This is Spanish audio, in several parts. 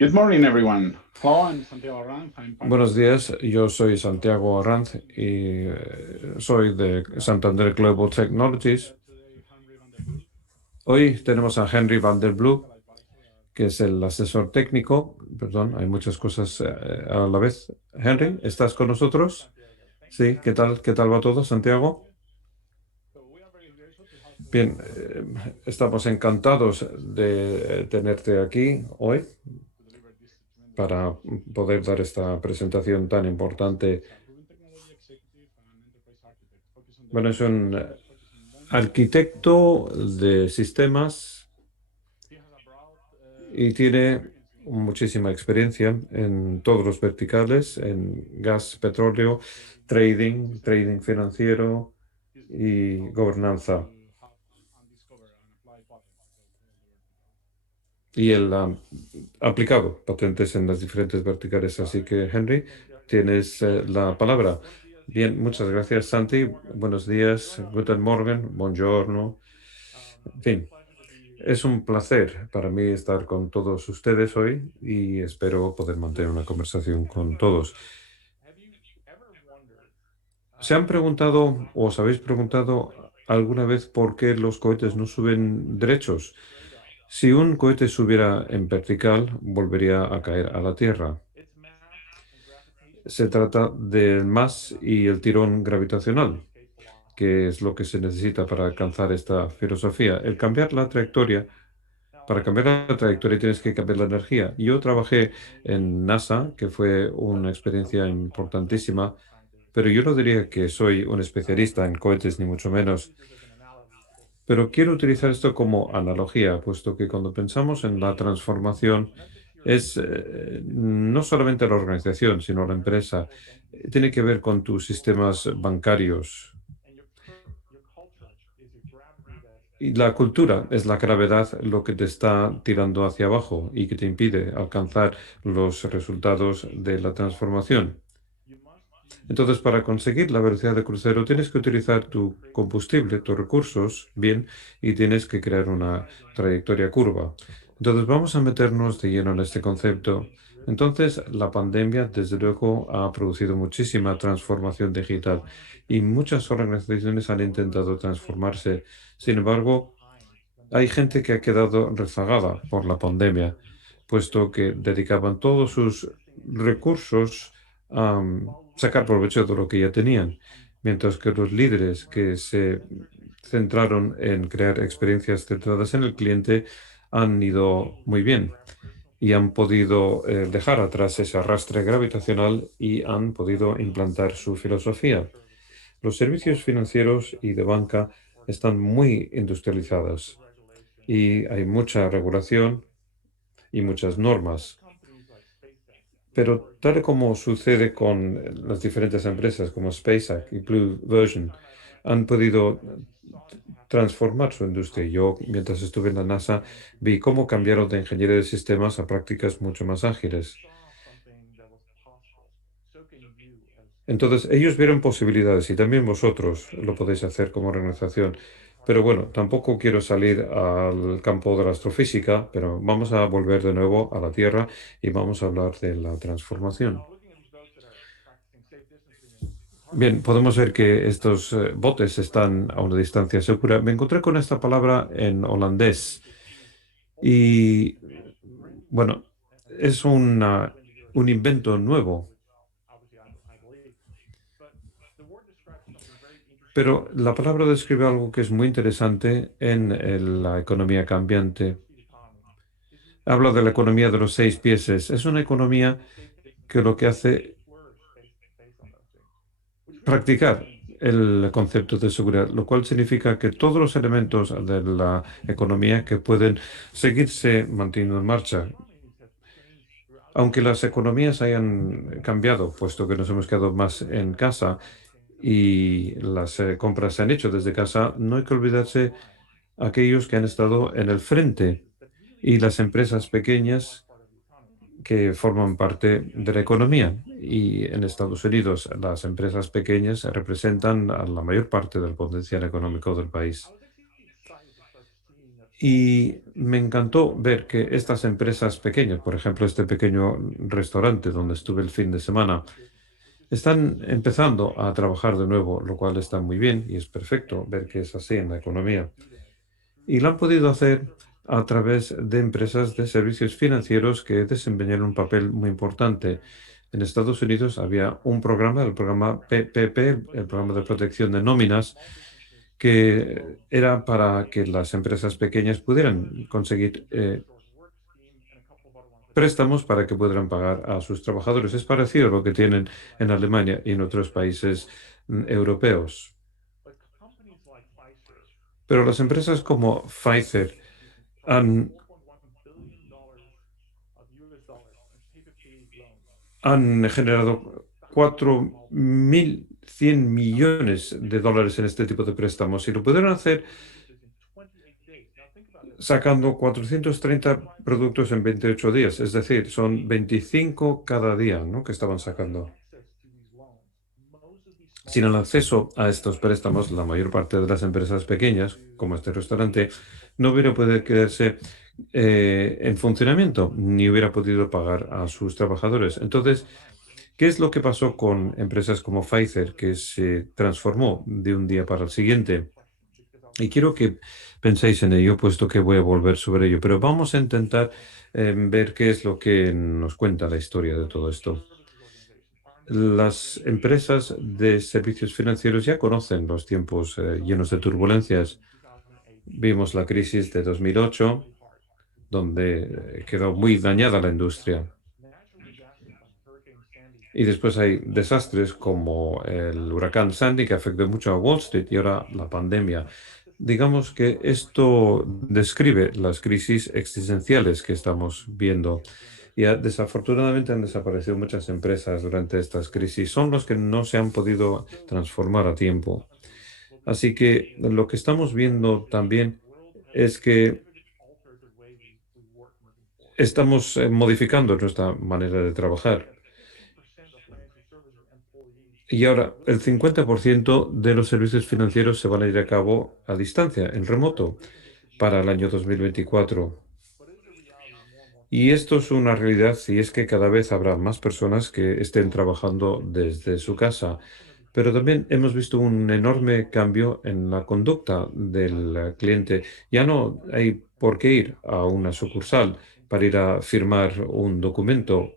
Good morning, everyone. Hello, I'm Santiago Arranz. I'm part of Buenos días, yo soy Santiago Arranz y soy de Santander Global Technologies. today Henry van der Broek, Hoy tenemos a Henry van der Blue, que es el asesor técnico. Perdón, hay muchas cosas a la vez. Henry, ¿estás con nosotros? Santiago. Thank you, Sí, ¿qué Henry. tal? ¿Qué tal va todo, Santiago? So we are very grateful to have Bien, you estamos encantados de tenerte aquí hoy to deliver this tremendous para message. poder dar esta presentación tan importante. A proven technology executive and enterprise architect, focus on Bueno, es developing un systems, focus on learning. arquitecto de sistemas He has a broad y tiene experience in muchísima experiencia en todos los verticales, en gas, petróleo, trading financiero his y focus is gobernanza. to have and discover and apply patents across all the verticals. Y él ha aplicado patentes en las diferentes verticales. Así que, Henry, tienes la palabra. Buenos días, Bien, muchas gracias, Santi. Morgan. Buenos días, guten Morgen, buongiorno. En It's a fin, pleasure to be here. es un placer para mí estar con todos ustedes hoy y espero poder mantener una conversación To con start, todos. have you ever wondered ¿Se han preguntado o os habéis preguntado alguna vez por qué los cohetes no suben derechos? straight up? Si un cohete subiera en vertical, volvería a caer a la Tierra. It's mass and gravitation, Se trata del más y el tirón in gravitacional, this case, velocity. que es lo que se necesita para alcanzar esta filosofía. El cambiar la trayectoria, Now, para cambiar la trayectoria tienes que cambiar la energía. Yo trabajé maybe en NASA, que fue una experiencia I have spent importantísima, time to pero yo no diría que soy un especialista en cohetes, ni mucho menos. use this as an analogy because Pero quiero utilizar esto como analogía, puesto que cuando pensamos en la transformación, not just your es no solamente la organización, sino la empresa. your banking Tiene system que ver con tus sistemas bancarios. and your culture is your gravity that Y la cultura drives es la gravedad lo que te está tirando hacia abajo y que te impide alcanzar los resultados de la transformación. you must use Entonces, para conseguir la velocidad de crucero, tienes que utilizar tu create combustible, tus recursos, bien, y tienes que crear una dive in trayectoria curva. Entonces, vamos a meternos de lleno en este concepto. Entonces, la pandemia, desde luego, ha producido muchísima transformación digital y muchas organizaciones han intentado transformarse. Sin embargo, hay gente que ha quedado rezagada por la pandemia, puesto que dedicaban todos sus recursos a sacar provecho de lo que ya tenían, mientras que los líderes que se centraron en crear experiencias centradas en el cliente han ido muy bien y han podido dejar atrás ese arrastre gravitacional y han podido implantar su filosofía. Los servicios financieros y de banca están muy industrializados y hay mucha regulación y muchas normas. Pero tal y como sucede con las diferentes empresas como SpaceX y Blue Virgin, han podido transformar su industria. Yo, mientras estuve en la NASA, vi cómo cambiaron de ingeniería de sistemas a prácticas mucho más ágiles. Entonces, ellos vieron posibilidades y también vosotros lo podéis hacer como organización. Pero bueno, tampoco quiero salir al campo de la astrofísica, pero vamos a volver de nuevo a la Tierra y vamos a hablar de la transformación. Bien, podemos ver que estos botes están a una distancia segura. Me encontré con esta palabra en holandés y bueno, es un invento nuevo. Pero la palabra describe algo que es muy interesante en la economía cambiante. Habla de la economía de los seis pieses. Es una economía que lo que hace practicar el concepto de seguridad, lo cual significa que todos los elementos de la economía que pueden seguirse manteniendo en marcha, aunque las economías hayan cambiado, puesto que nos hemos quedado más en casa y las compras se han hecho desde casa, no hay que olvidarse aquellos que han estado en el frente y las empresas pequeñas que forman parte de la economía. Y en Estados Unidos, las empresas pequeñas representan a la mayor parte del potencial económico del país. Y me encantó ver que estas empresas pequeñas, por ejemplo, este pequeño restaurante donde estuve el fin de semana, están empezando a trabajar de nuevo, lo cual está muy bien y es perfecto ver que es así en la economía. Y lo han podido hacer a través de empresas de servicios financieros que desempeñan un papel muy importante. En Estados Unidos había un programa, el programa PPP, el programa de protección de nóminas, que era para que las empresas pequeñas pudieran conseguir préstamos para que pudieran pagar a sus trabajadores. Es parecido a lo que tienen en Alemania y en otros países europeos. Pero las empresas como Pfizer han, han generado 4.100 millones de dólares en este tipo de préstamos y lo pudieron hacer sacando 430 productos en 28 días. Es decir, son 25 cada día, ¿no?, que estaban sacando. Sin el acceso a estos préstamos, la mayor parte de las empresas pequeñas, como este restaurante, no hubiera podido quedarse en funcionamiento ni hubiera podido pagar a sus trabajadores. Entonces, ¿qué es lo que pasó con empresas como Pfizer, que se transformó de un día para el siguiente? Y quiero que penséis en ello, puesto que voy a volver sobre ello, pero vamos a intentar ver qué es lo que nos cuenta la historia de todo esto. Las empresas de servicios financieros ya conocen los tiempos llenos de turbulencias. Vimos la crisis de 2008, donde quedó muy dañada la industria. Y después hay desastres como el huracán Sandy, que afectó mucho a Wall Street, y ahora la pandemia. Digamos que esto describe las crisis existenciales que estamos viendo. Y desafortunadamente han desaparecido muchas empresas durante estas crisis. Son los que no se han podido transformar a tiempo. Así que lo que estamos viendo también es que estamos modificando nuestra manera de trabajar. Y ahora el 50% de los servicios financieros se van a ir a cabo a distancia, en remoto, para el año 2024. Y esto es una realidad y es que cada vez habrá más personas que estén trabajando desde su casa. Pero también hemos visto un enorme cambio en la conducta del cliente. Ya no hay por qué ir a una sucursal para ir a firmar un documento,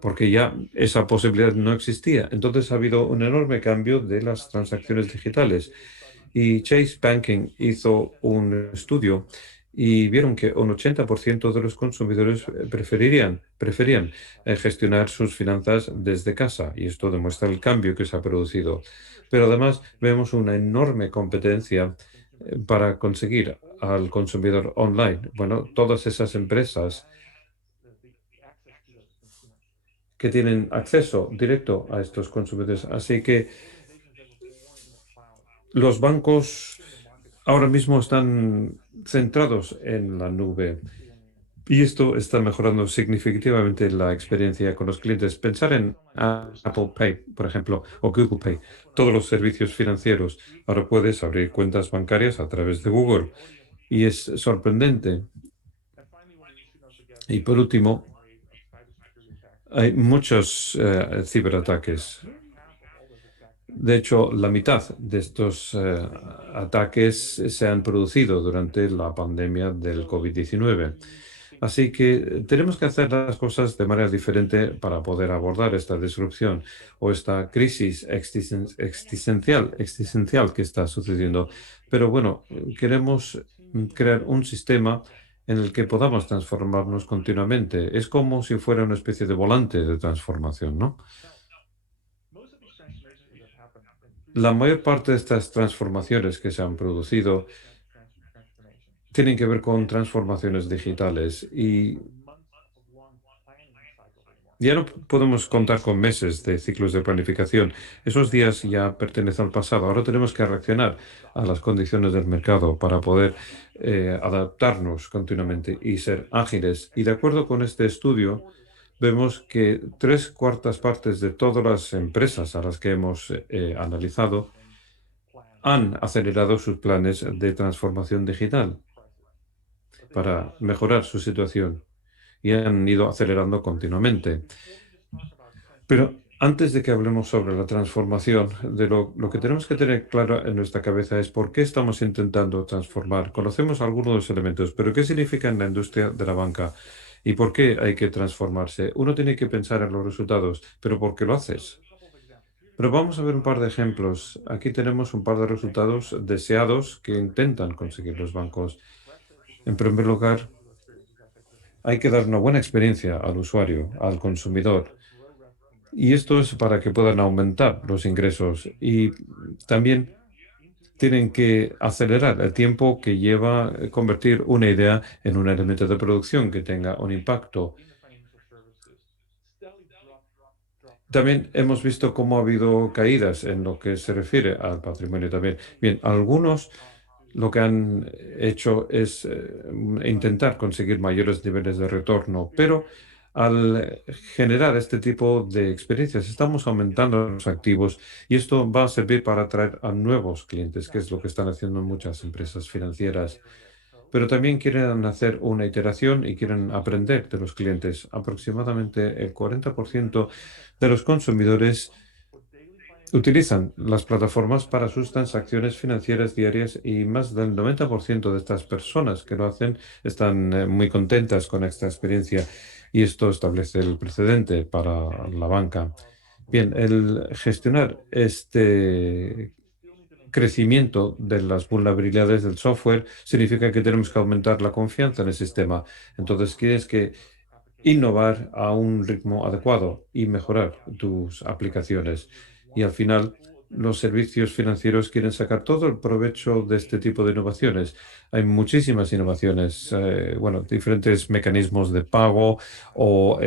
porque ya esa posibilidad no existía. Entonces ha habido un enorme cambio de las transacciones digitales. Y Chase Banking hizo un estudio y vieron que un 80% de los consumidores preferían gestionar sus finanzas desde casa. Y esto demuestra el cambio que se ha producido. Pero además vemos una enorme competencia para conseguir al consumidor online. Bueno, todas esas empresas que tienen acceso directo a estos consumidores. Así que los bancos ahora mismo están centrados en la nube y esto está mejorando significativamente la experiencia con los clientes. Pensar en Apple Pay, por ejemplo, o Google Pay, todos los servicios financieros. Ahora puedes abrir cuentas bancarias a través de Google y es sorprendente. Y por último, hay muchos ciberataques. De hecho, la mitad de estos ataques se han producido durante la pandemia del COVID-19. Así que tenemos que hacer las cosas de manera diferente para poder abordar esta disrupción o esta crisis existencial que está sucediendo. Pero bueno, queremos crear un sistema en el que podamos transformarnos continuamente. Es como si fuera una especie de volante de transformación, ¿no? La mayor parte de estas transformaciones que se han producido tienen que ver con transformaciones digitales y ya no podemos contar con meses de ciclos de planificación. Esos días ya pertenecen al pasado. Ahora tenemos que reaccionar a las condiciones del mercado para poder adaptarnos continuamente y ser ágiles. Y de acuerdo con este estudio, vemos que tres cuartas partes de todas las empresas a las que hemos analizado han acelerado sus planes de transformación digital. para mejorar su situación y han ido acelerando continuamente. Pero antes de que hablemos sobre la transformación, lo que tenemos que tener claro en nuestra cabeza es por qué estamos intentando transformar. Conocemos algunos de los elementos, pero ¿qué significa en la industria de la banca? ¿Y por qué hay que transformarse? Uno tiene que pensar en los resultados, pero ¿por qué lo haces? Pero vamos a ver un par de ejemplos. Aquí tenemos un par de resultados deseados que intentan conseguir los bancos. En primer lugar, hay que dar una buena experiencia al usuario, al consumidor. Y esto es para que puedan aumentar los ingresos. Y también tienen que acelerar el tiempo que lleva convertir una idea en un elemento de producción que tenga un impacto. También hemos visto cómo ha habido caídas en lo que se refiere al patrimonio también. Bien, algunos lo que han hecho es intentar conseguir mayores niveles de retorno, pero al generar este tipo de experiencias estamos aumentando los activos y esto va a servir para atraer a nuevos clientes, que es lo que están haciendo muchas empresas financieras. Pero también quieren hacer una iteración y quieren aprender de los clientes. Aproximadamente el 40% de los consumidores utilizan las plataformas para sus transacciones financieras diarias y más del 90% de estas personas que lo hacen están muy contentas con esta experiencia y esto establece el precedente para la banca. Bien, el gestionar este crecimiento de las vulnerabilidades del software significa que tenemos que aumentar la confianza en el sistema. Entonces, tienes que innovar a un ritmo adecuado y mejorar tus aplicaciones. Y al final, los servicios financieros quieren sacar todo el provecho de este tipo de innovaciones. Hay muchísimas innovaciones, bueno, diferentes mecanismos de pago o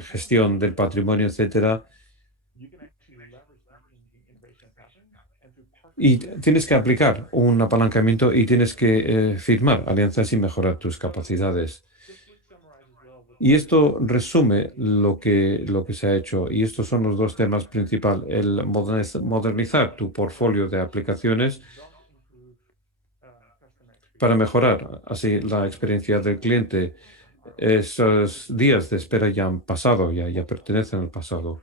gestión del patrimonio, etcétera. Y tienes que aplicar un apalancamiento y tienes que firmar alianzas y mejorar tus capacidades. Y esto resume lo que se ha hecho. Y estos son los dos temas principales. El modernizar tu portfolio de aplicaciones para mejorar así la experiencia del cliente. Esos días de espera ya han pasado, ya pertenecen al pasado.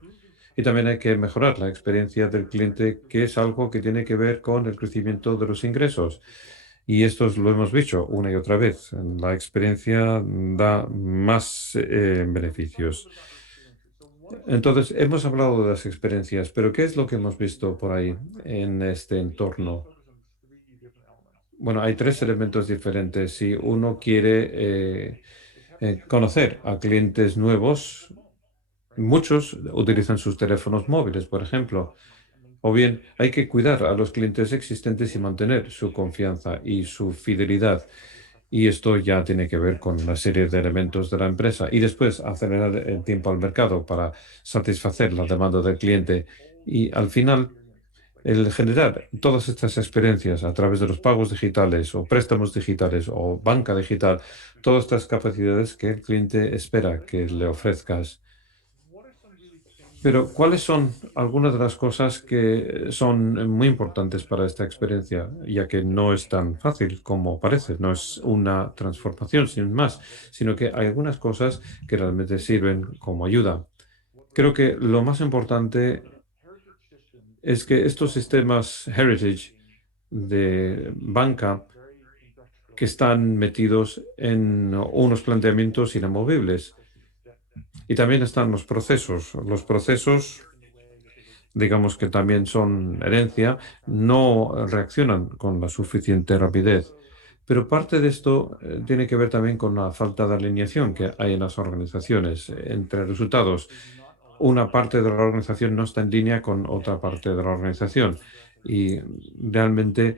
Y también hay que mejorar la experiencia del cliente, que es algo que tiene que ver con el crecimiento de los ingresos. Y esto lo hemos dicho una y otra vez. La experiencia da más beneficios. Entonces, hemos hablado de las experiencias, pero ¿qué es lo que hemos visto por ahí en este entorno? Bueno, hay tres elementos diferentes. Si uno quiere conocer a clientes nuevos, muchos utilizan sus teléfonos móviles, por ejemplo. O bien hay que cuidar a los clientes existentes y mantener su confianza y su fidelidad. Y esto ya tiene que ver con una serie de elementos de la empresa. Y después acelerar el tiempo al mercado para satisfacer la demanda del cliente. Y al final, el generar todas estas experiencias a través de los pagos digitales o préstamos digitales o banca digital, todas estas capacidades que el cliente espera que le ofrezcas. Pero, ¿cuáles son algunas de las cosas que son muy importantes para esta experiencia? Ya que no es tan fácil como parece, no es una transformación sin más, sino que hay algunas cosas que realmente sirven como ayuda. Creo que lo más importante es que estos sistemas heritage de banca que están metidos en unos planteamientos inamovibles. Y también están los procesos. Los procesos, digamos que también son herencia, no reaccionan con la suficiente rapidez. Pero parte de esto tiene que ver también con la falta de alineación que hay en las organizaciones entre resultados. Una parte de la organización no está en línea con otra parte de la organización y realmente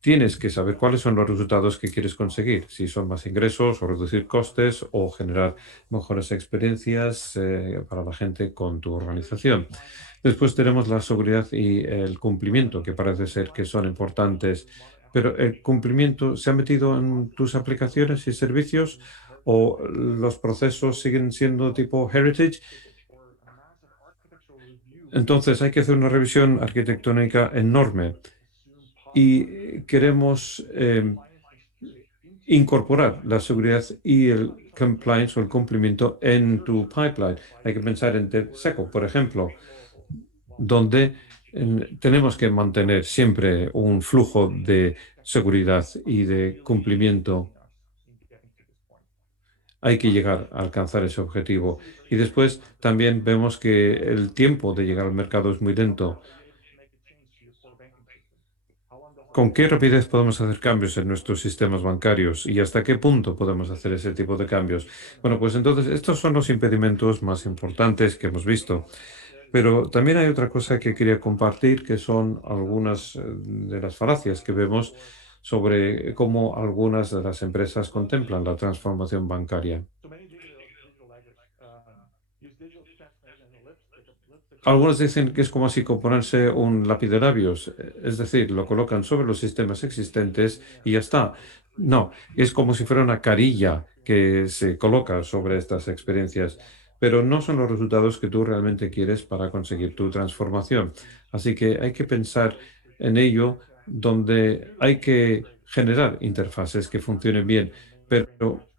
tienes que saber cuáles son los resultados que quieres conseguir, si son más ingresos o reducir costes o generar mejores experiencias para la gente con tu organización. Después tenemos la seguridad y el cumplimiento, que parece ser que son importantes, pero el cumplimiento se ha metido en tus aplicaciones y servicios o los procesos siguen siendo tipo heritage. Entonces hay que hacer una revisión arquitectónica enorme y queremos incorporar la seguridad y el compliance o el cumplimiento en tu pipeline. Hay que pensar en DevSecOps, por ejemplo, donde tenemos que mantener siempre un flujo de seguridad y de cumplimiento. Hay que llegar a alcanzar ese objetivo. Y después también vemos que el tiempo de llegar al mercado es muy lento. ¿Con qué rapidez podemos hacer cambios en nuestros sistemas bancarios y hasta qué punto podemos hacer ese tipo de cambios? Bueno, pues entonces estos son los impedimentos más importantes que hemos visto. Pero también hay otra cosa que quería compartir, que son algunas de las falacias que vemos sobre cómo algunas de las empresas contemplan la transformación bancaria. Algunos dicen que es como si ponerse un lápiz de labios, es decir, lo colocan sobre los sistemas existentes y ya está. No, es como si fuera una carilla que se coloca sobre estas experiencias, pero no son los resultados que tú realmente quieres para conseguir tu transformación. Así que hay que pensar en ello donde hay que generar interfaces que funcionen bien, pero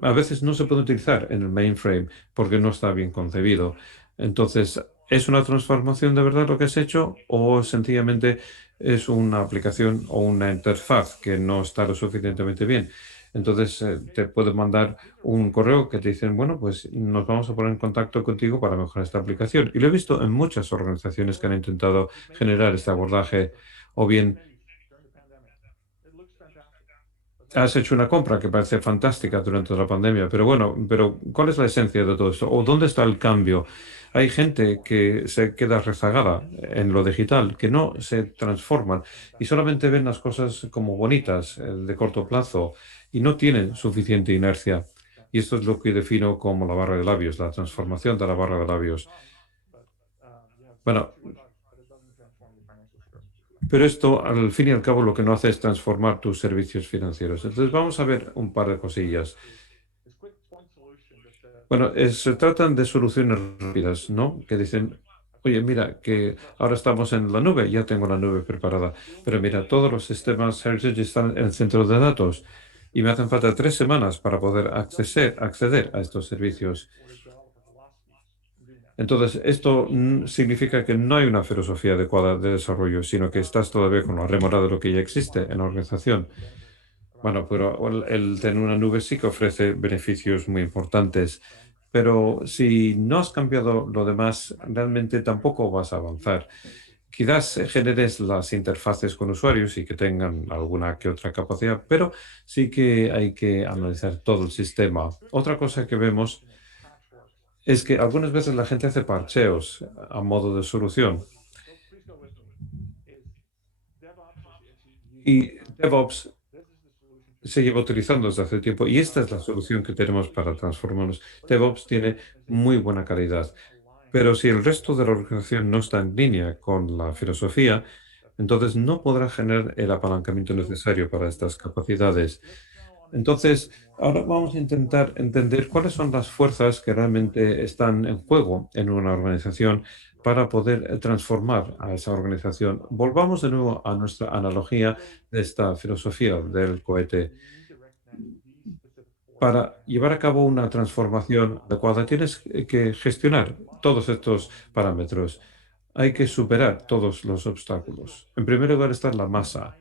a veces no se puede utilizar en el mainframe porque no está bien concebido. Entonces, ¿es una transformación de verdad lo que has hecho o sencillamente es una aplicación o una interfaz que no está lo suficientemente bien? Entonces, te pueden mandar un correo que te dicen, bueno, pues nos vamos a poner en contacto contigo para mejorar esta aplicación. Y lo he visto en muchas organizaciones que han intentado generar este abordaje o bien has hecho una compra que parece fantástica durante la pandemia, pero bueno, pero ¿cuál es la esencia de todo esto? ¿O dónde está el cambio? Hay gente que se queda rezagada en lo digital, que no se transforman y solamente ven las cosas como bonitas, de corto plazo, y no tienen suficiente inercia. Y esto es lo que defino como la barra de labios, la transformación de la barra de labios. Bueno, pero esto, al fin y al cabo, lo que no hace es transformar tus servicios financieros. Entonces, vamos a ver un par de cosillas. Bueno, se tratan de soluciones rápidas, ¿no? Que dicen, oye, mira, que ahora estamos en la nube, ya tengo la nube preparada, pero mira, todos los sistemas Heritage están en el centro de datos y me hacen falta 3 semanas para poder acceder a estos servicios. Entonces, esto significa que no hay una filosofía adecuada de desarrollo, sino que estás todavía con la remora de lo que ya existe en la organización. Bueno, pero el tener una nube sí que ofrece beneficios muy importantes, pero si no has cambiado lo demás, realmente tampoco vas a avanzar. Quizás generes las interfaces con usuarios y que tengan alguna que otra capacidad, pero sí que hay que analizar todo el sistema. Otra cosa que vemos es que algunas veces la gente hace parcheos a modo de solución y DevOps se lleva utilizando desde hace tiempo y esta es la solución que tenemos para transformarnos. DevOps tiene muy buena calidad, pero si el resto de la organización no está en línea con la filosofía, entonces no podrá generar el apalancamiento necesario para estas capacidades. Entonces, ahora vamos a intentar entender cuáles son las fuerzas que realmente están en juego en una organización para poder transformar a esa organización. Volvamos de nuevo a nuestra analogía de esta filosofía del cohete. Para llevar a cabo una transformación adecuada, tienes que gestionar todos estos parámetros. Hay que superar todos los obstáculos. En primer lugar está la masa.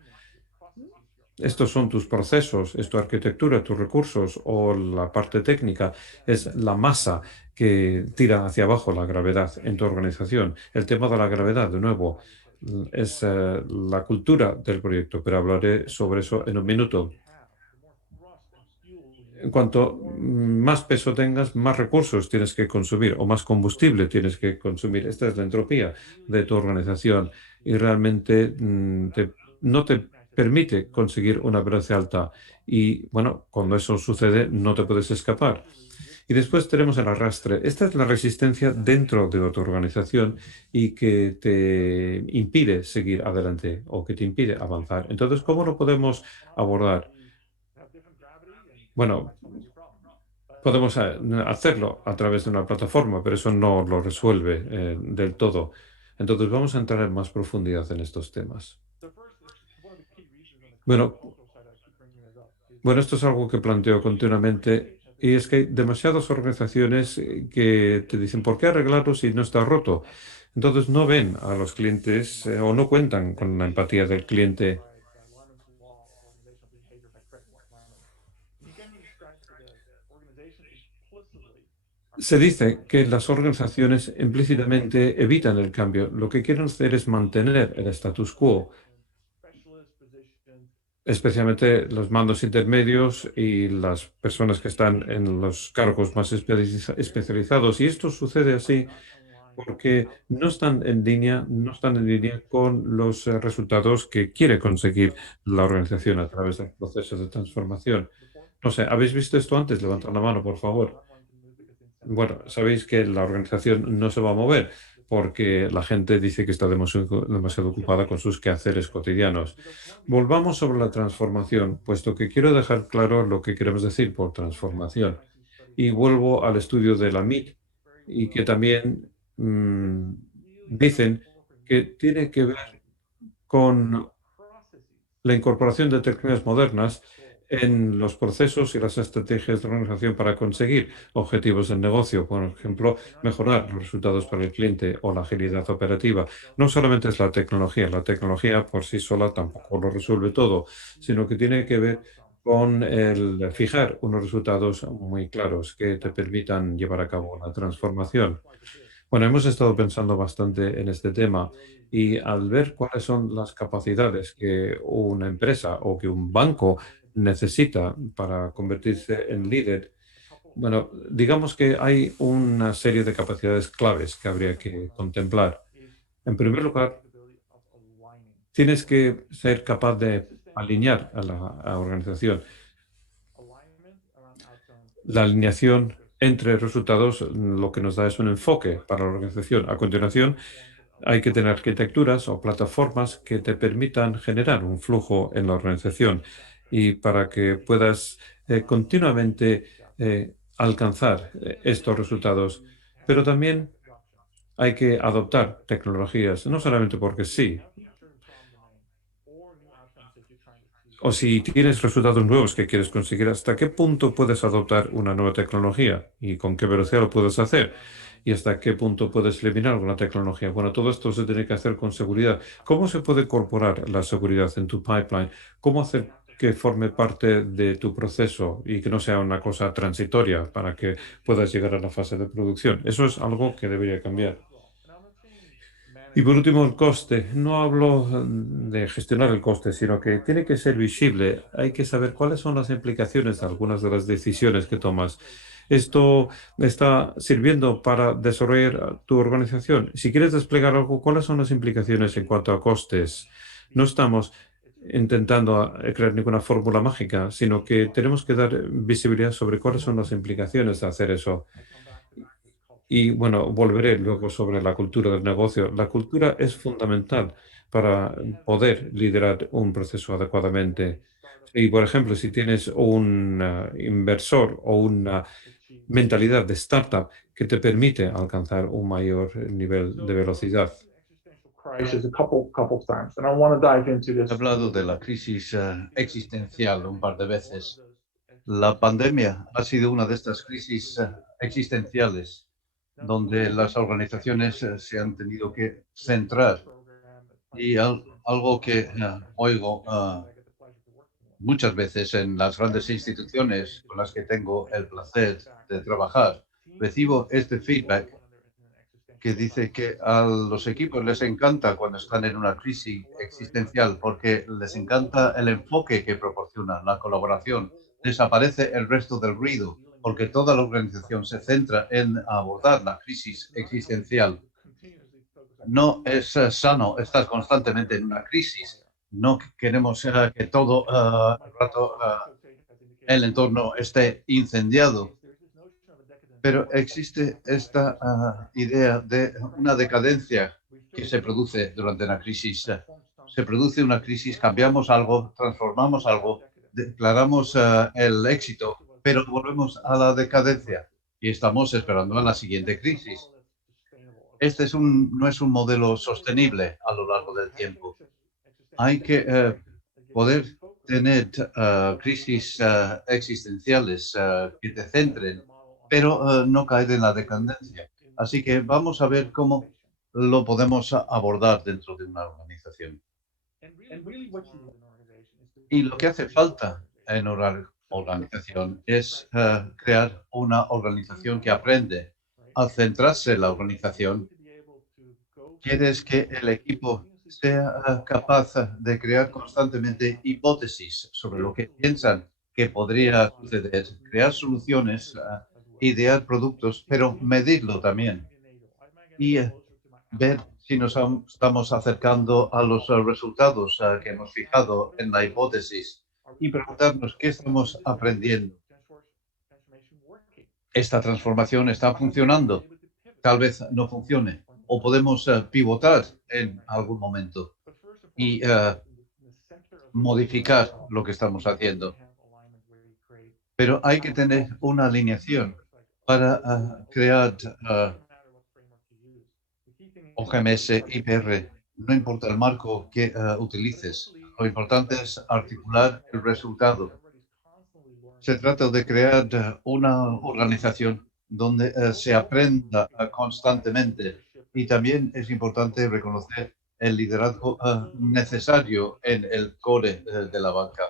Estos son tus procesos, es tu arquitectura, tus recursos o la parte técnica. Es la masa que tira hacia abajo la gravedad en tu organización. El tema de la gravedad, de nuevo, es la cultura del proyecto, pero hablaré sobre eso en un minuto. En cuanto más peso tengas, más recursos tienes que consumir o más combustible tienes que consumir. Esta es la entropía de tu organización y realmente no te permite conseguir una velocidad alta. Y bueno, cuando eso sucede, no te puedes escapar. Y después tenemos el arrastre. Esta es la resistencia dentro de tu organización y que te impide seguir adelante o que te impide avanzar. Entonces, ¿cómo lo podemos abordar? Bueno, podemos hacerlo a través de una plataforma, pero eso no lo resuelve del todo. Entonces vamos a entrar en más profundidad en estos temas. Bueno, Bueno, esto es algo que planteo continuamente y es que hay demasiadas organizaciones que te dicen, ¿por qué arreglarlo si no está roto? Entonces no ven a los clientes o no cuentan con la empatía del cliente. Se dice que las organizaciones implícitamente evitan el cambio. Lo que quieren hacer es mantener el status quo, especialmente los mandos intermedios y las personas que están en los cargos más especializados. Y esto sucede así porque no están en línea con los resultados que quiere conseguir la organización a través del proceso de transformación. No sé, ¿habéis visto esto antes? Levantad la mano, por favor. Bueno, sabéis que la organización no se va a mover porque la gente dice que está demasiado ocupada con sus quehaceres cotidianos. Volvamos sobre la transformación, puesto que quiero dejar claro lo que queremos decir por transformación. Y vuelvo al estudio de la MIT y que también dicen que tiene que ver con la incorporación de técnicas modernas en los procesos y las estrategias de organización para conseguir objetivos del negocio. Por ejemplo, mejorar los resultados para el cliente o la agilidad operativa. No solamente es la tecnología por sí sola tampoco lo resuelve todo, sino que tiene que ver con el fijar unos resultados muy claros que te permitan llevar a cabo la transformación. Bueno, hemos estado pensando bastante en este tema y al ver cuáles son las capacidades que una empresa o que un banco necesita para convertirse en líder, bueno, digamos que hay una serie de capacidades claves que habría que contemplar. En primer lugar, tienes que ser capaz de alinear a la organización. La alineación entre resultados lo que nos da es un enfoque para la organización. A continuación, hay que tener arquitecturas o plataformas que te permitan generar un flujo en la organización y para que puedas continuamente alcanzar estos resultados. Pero también hay que adoptar tecnologías, no solamente porque sí, o si tienes resultados nuevos que quieres conseguir, ¿hasta qué punto puedes adoptar una nueva tecnología y con qué velocidad lo puedes hacer? ¿Y hasta qué punto puedes eliminar alguna tecnología? Bueno, todo esto se tiene que hacer con seguridad. ¿Cómo se puede incorporar la seguridad en tu pipeline? ¿Cómo hacer que forme parte de tu proceso y que no sea una cosa transitoria para que puedas llegar a la fase de producción? Eso es algo que debería cambiar. Y por último, el coste. No hablo de gestionar el coste, sino que tiene que ser visible. Hay que saber cuáles son las implicaciones de algunas de las decisiones que tomas. Esto está sirviendo para desarrollar tu organización. Si quieres desplegar algo, ¿cuáles son las implicaciones en cuanto a costes? No estamos intentando crear ninguna fórmula mágica, sino que tenemos que dar visibilidad sobre cuáles son las implicaciones de hacer eso. Y bueno, volveré luego sobre la cultura del negocio. La cultura es fundamental para poder liderar un proceso adecuadamente. Y, por ejemplo, si tienes un inversor o una mentalidad de startup que te permite alcanzar un mayor nivel de velocidad. He hablado de la crisis existencial un par de veces. La pandemia ha sido una de estas crisis existenciales donde las organizaciones se han tenido que centrar y algo que oigo muchas veces en las grandes instituciones con las que tengo el placer de trabajar. Recibo este feedback que dice que a los equipos les encanta cuando están en una crisis existencial porque les encanta el enfoque que proporciona, la colaboración. Desaparece el resto del ruido porque toda la organización se centra en abordar la crisis existencial. No es sano estar constantemente en una crisis. No queremos que todo el rato el entorno esté incendiado, pero existe esta idea de una decadencia que se produce durante una crisis. Se produce una crisis, cambiamos algo, transformamos algo, declaramos el éxito, pero volvemos a la decadencia y estamos esperando a la siguiente crisis. Este no es un modelo sostenible a lo largo del tiempo. Hay que poder tener crisis existenciales que te centren, pero no caer en la dependencia. Así que vamos a ver cómo lo podemos abordar dentro de una organización. Y lo que hace falta en una organización es crear una organización que aprende. Al centrarse en la organización, quieres que el equipo sea capaz de crear constantemente hipótesis sobre lo que piensan que podría suceder, crear soluciones, idear productos, pero medirlo también y ver si estamos acercando a los resultados que hemos fijado en la hipótesis y preguntarnos qué estamos aprendiendo. ¿Esta transformación está funcionando? Tal vez no funcione o podemos pivotar en algún momento y modificar lo que estamos haciendo. Pero hay que tener una alineación para crear OGMS, IPR. No importa el marco que utilices, lo importante es articular el resultado. Se trata de crear una organización donde se aprenda constantemente y también es importante reconocer el liderazgo necesario en el core de la banca.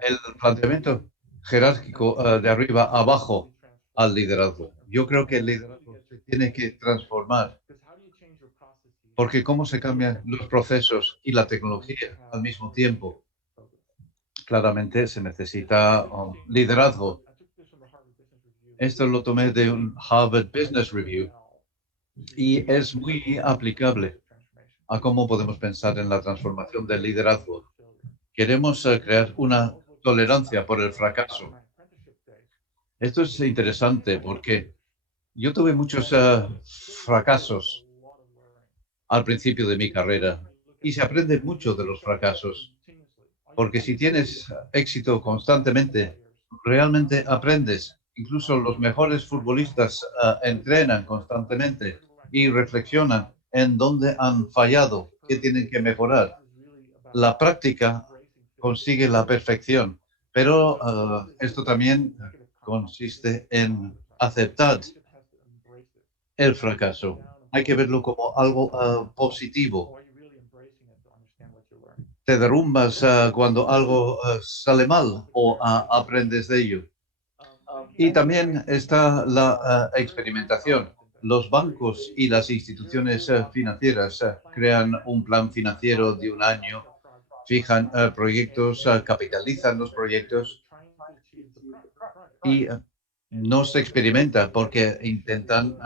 El planteamiento jerárquico de arriba a abajo al liderazgo. Yo creo que el liderazgo se tiene que transformar porque cómo se cambian los procesos y la tecnología al mismo tiempo. Claramente se necesita liderazgo. Esto lo tomé de un Harvard Business Review y es muy aplicable a cómo podemos pensar en la transformación del liderazgo. Queremos crear una tolerancia por el fracaso. Esto es interesante porque yo tuve muchos fracasos al principio de mi carrera y se aprende mucho de los fracasos, porque si tienes éxito constantemente, realmente aprendes. Incluso los mejores futbolistas entrenan constantemente y reflexionan en dónde han fallado, qué tienen que mejorar. La práctica consigue la perfección, pero esto también consiste en aceptar el fracaso. Hay que verlo como algo positivo. Te derrumbas cuando algo sale mal o aprendes de ello. Y también está la experimentación. Los bancos y las instituciones financieras crean un plan financiero de un año, fijan proyectos, capitalizan los proyectos y no se experimenta porque intentan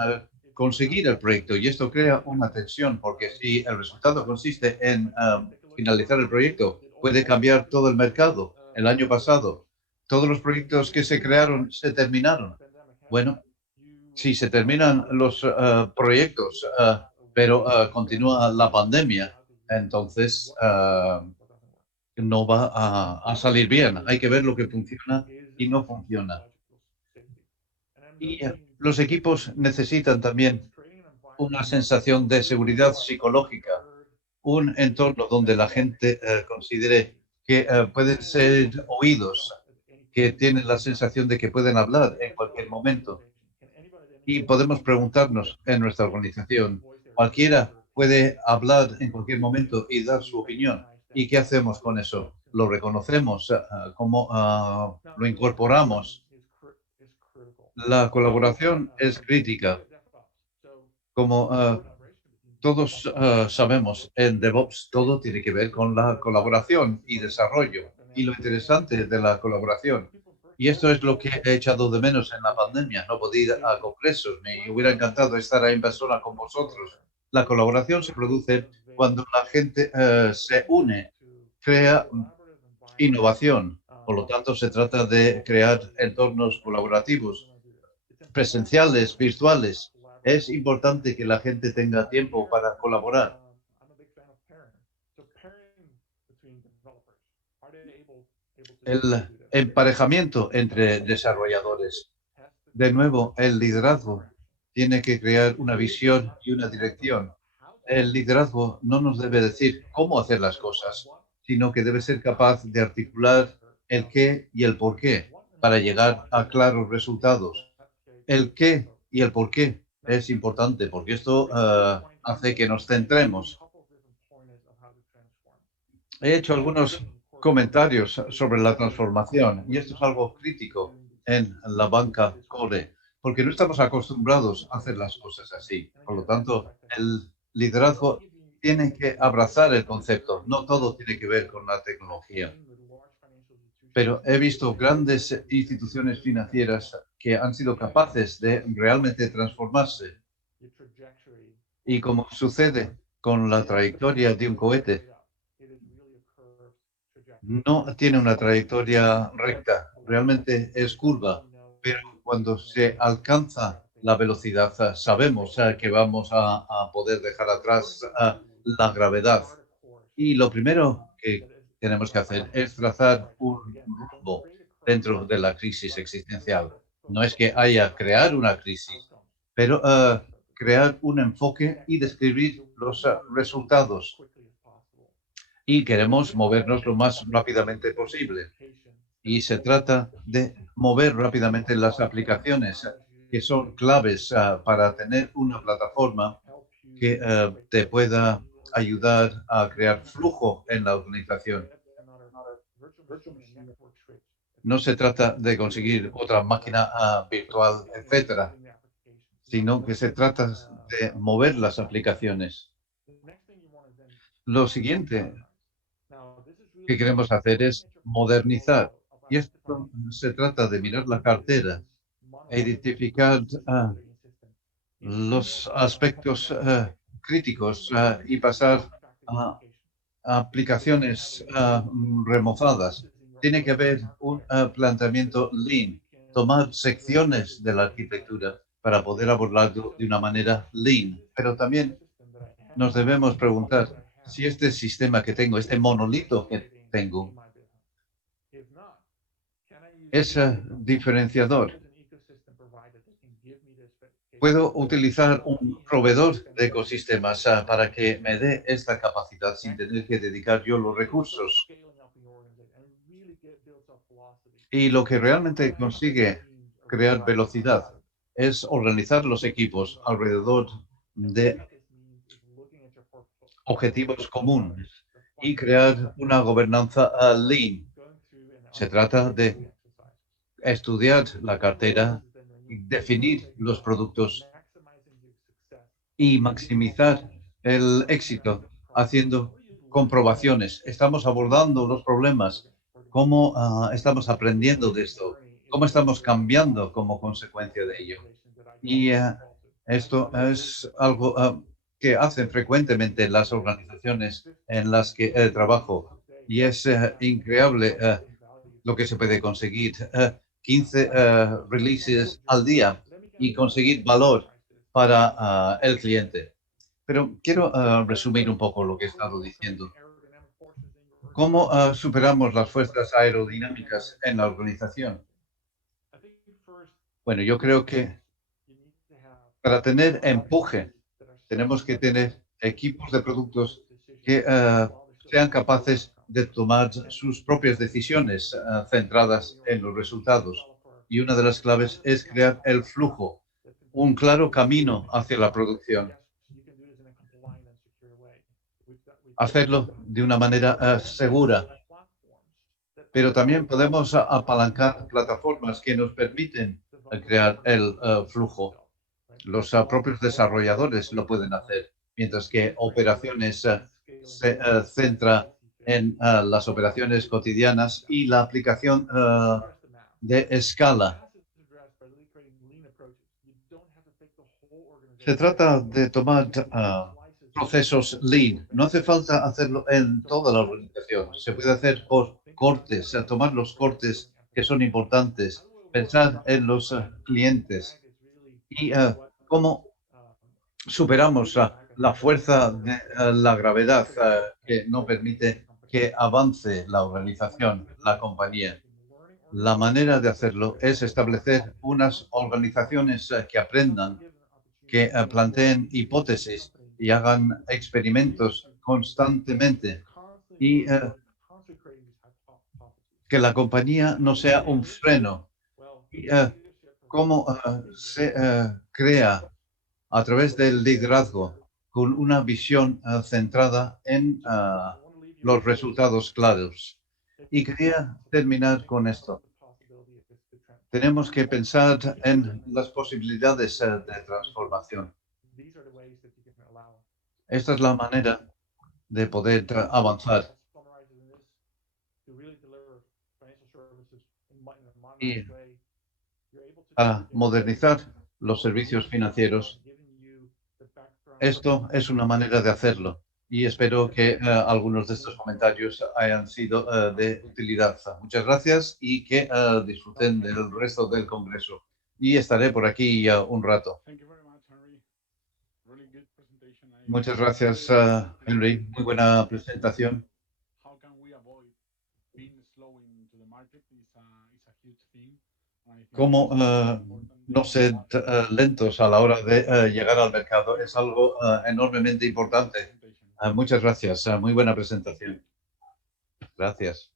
conseguir el proyecto y esto crea una tensión porque si el resultado consiste en finalizar el proyecto, puede cambiar todo el mercado. El año pasado, todos los proyectos que se crearon se terminaron. Bueno, si se terminan los proyectos, pero continúa la pandemia, entonces no va a salir bien. Hay que ver lo que funciona y no funciona. Y los equipos necesitan también una sensación de seguridad psicológica, un entorno donde la gente considere que pueden ser oídos, que tienen la sensación de que pueden hablar en cualquier momento. Y podemos preguntarnos en nuestra organización, cualquiera puede hablar en cualquier momento y dar su opinión. ¿Y qué hacemos con eso? ¿Lo reconocemos? ¿Cómo lo incorporamos? La colaboración es crítica. Como todos sabemos, en DevOps todo tiene que ver con la colaboración y desarrollo y lo interesante de la colaboración. Y esto es lo que he echado de menos en la pandemia. No podía ir a congresos. Me hubiera encantado estar ahí en persona con vosotros. La colaboración se produce cuando la gente se une, crea innovación. Por lo tanto, se trata de crear entornos colaborativos, presenciales, virtuales. Es importante que la gente tenga tiempo para colaborar. El emparejamiento entre desarrolladores. De nuevo, el liderazgo tiene que crear una visión y una dirección. El liderazgo no nos debe decir cómo hacer las cosas, sino que debe ser capaz de articular el qué y el por qué para llegar a claros resultados. El qué y el por qué es importante porque esto hace que nos centremos. He hecho algunos comentarios sobre la transformación y esto es algo crítico en la banca core, porque no estamos acostumbrados a hacer las cosas así. Por lo tanto, el liderazgo tiene que abrazar el concepto. No todo tiene que ver con la tecnología. Pero he visto grandes instituciones financieras que han sido capaces de realmente transformarse. Y como sucede con la trayectoria de un cohete, no tiene una trayectoria recta, realmente es curva, pero cuando se alcanza la velocidad, sabemos que vamos a poder dejar atrás la gravedad. Y lo primero que tenemos que hacer es trazar un rumbo dentro de la crisis existencial. No es que haya crear una crisis, pero crear un enfoque y describir los resultados. Y queremos movernos lo más rápidamente posible. Y se trata de mover rápidamente las aplicaciones que son claves para tener una plataforma que te pueda ayudar a crear flujo en la organización. No se trata de conseguir otra máquina virtual, etcétera, sino que se trata de mover las aplicaciones. Lo siguiente que queremos hacer es modernizar. Y esto se trata de mirar la cartera e identificar los aspectos críticos y pasar a aplicaciones remozadas. Tiene que haber un planteamiento lean, tomar secciones de la arquitectura para poder abordarlo de una manera lean. Pero también nos debemos preguntar si este sistema que tengo, este monolito que tengo, es diferenciador. Puedo utilizar un proveedor de ecosistemas para que me dé esta capacidad sin tener que dedicar yo los recursos. Y lo que realmente consigue crear velocidad es organizar los equipos alrededor de objetivos comunes y crear una gobernanza lean. Se trata de estudiar la cartera, definir los productos y maximizar el éxito haciendo comprobaciones. Estamos abordando los problemas, cómo estamos aprendiendo de esto, cómo estamos cambiando como consecuencia de ello. Y esto es algo que hacen frecuentemente las organizaciones en las que trabajo. Y es increíble lo que se puede conseguir. 15 releases al día y conseguir valor para el cliente. Pero quiero resumir un poco lo que he estado diciendo. ¿Cómo superamos las fuerzas aerodinámicas en la organización? Bueno, yo creo que para tener empuje tenemos que tener equipos de productos que sean capaces de tomar sus propias decisiones centradas en los resultados. Y una de las claves es crear el flujo, un claro camino hacia la producción. Hacerlo de una manera segura. Pero también podemos apalancar plataformas que nos permiten crear el flujo. Los propios desarrolladores lo pueden hacer, mientras que operaciones se centra en las operaciones cotidianas y la aplicación de escala. Se trata de tomar procesos lean. No hace falta hacerlo en toda la organización. Se puede hacer por cortes, tomar los cortes que son importantes, pensar en los clientes y cómo superamos la fuerza de la gravedad que no permite que avance la organización, la compañía. La manera de hacerlo es establecer unas organizaciones que aprendan, que planteen hipótesis y hagan experimentos constantemente y que la compañía no sea un freno. Y, cómo se crea a través del liderazgo con una visión centrada en los resultados claros. Y quería terminar con esto. Tenemos que pensar en las posibilidades de transformación. Esta es la manera de poder avanzar y a modernizar los servicios financieros. Esto es una manera de hacerlo y espero que algunos de estos comentarios hayan sido de utilidad. Muchas gracias y que disfruten del resto del Congreso. Y estaré por aquí un rato. Thank you very much, Henry. Really good presentation. Muchas gracias, Henry. Muy buena presentación. How can we avoid being slow into the market is a huge theme. And I think Cómo it's important no ser lentos a la hora de llegar al mercado es algo enormemente importante. presentation. Muchas gracias. Muy buena presentación. Gracias.